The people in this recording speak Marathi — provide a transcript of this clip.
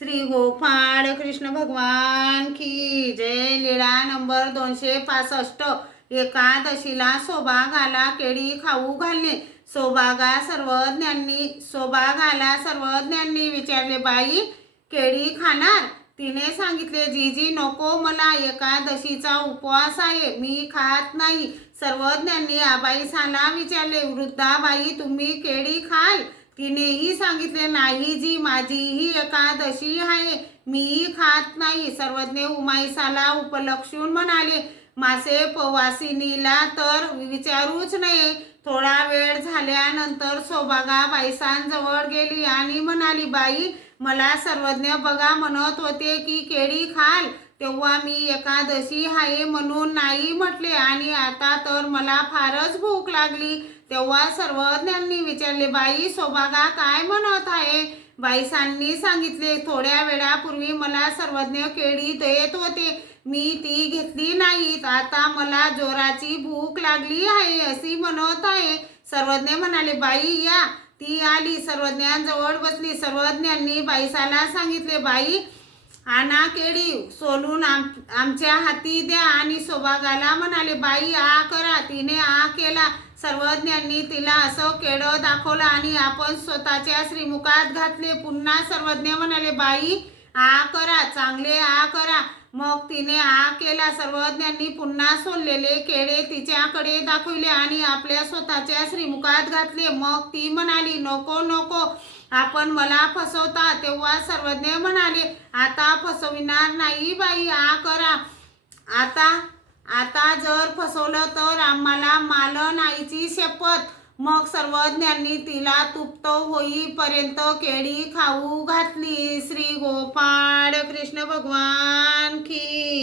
श्री गोपाळ कृष्ण भगवान की जय। लीळा नंबर 265। एकादशीला सोबागाला केळी खाऊ घालणे। सोबागाला सर्वज्ञांनी विचारले, बाई केळी खाणार? तिने सांगितले, जीजी नको, मला एकादशीचा उपवास आहे, मी खात नाही। सर्वज्ञांनी आबाईसाला विचारले, वृद्धाबाई तुम्ही केळी खाल? तिनेही सांगितले, नाही जी, माझीही एकादशी आहे, मी खात नाही। सर्वज्ञ उमाईसाला उपलक्षून म्हणाले, मासे पवासिनीला तर विचारूच नये। थोडा वेळ झाल्यानंतर सोबागा बाईसांजवळ गेली आणि म्हणाली, बाई मला सर्वज्ञ बघा म्हणत होते की केळी खाल, तेव्हा मी एकादशी आहे म्हणून नाही म्हटले आणि आता तर मला फारच भूक लागली। तेव्हा सर्वज्ञांनी विचारले, बाई सोबागा काय म्हणत आहे? बाईसांनी सांगितले, थोड्या वेळापूर्वी मला सर्वज्ञ केळी देत होते, मी ती घेतली नाहीत, आता मला जोराची भूक लागली आहे अशी म्हणत आहे। सर्वज्ञ म्हणाले, बाई या। ती आली, सर्वज्ञांजवळ बसली। सर्वज्ञांनी बाईसाला सांगितले, बाई आणा केळी सोलून आमच्या हाती द्या आणि सोबागाला म्हणाले, बाई आ करा। तिने आ केला। सर्वज्ञांनी तिला असं केळं दाखवलं आणि आपण स्वतःच्या श्रीमुखात घातले। पुन्हा सर्वज्ञ म्हणाले, बाई आ करा, चांगले आ करा। मग तिने आ केला। सर्वज्ञांनी पुन्हा सोललेले केळे तिच्याकडे दाखविले आणि आपल्या स्वतःच्या श्रीमुखात घातले। मग ती म्हणाली, नको नको, आपण मला फसवता। तेव्हा सर्वज्ञ म्हणाले, आता फसविणार नाही बाई, आ करा। आता जर फसवलं तर आम्हाला मालन आईची शपथ। मग सर्वज्ञांनी तिला तृप्त होईपर्यंत केळी खाऊ घातली। श्री गोपाळ कृष्ण भगवान की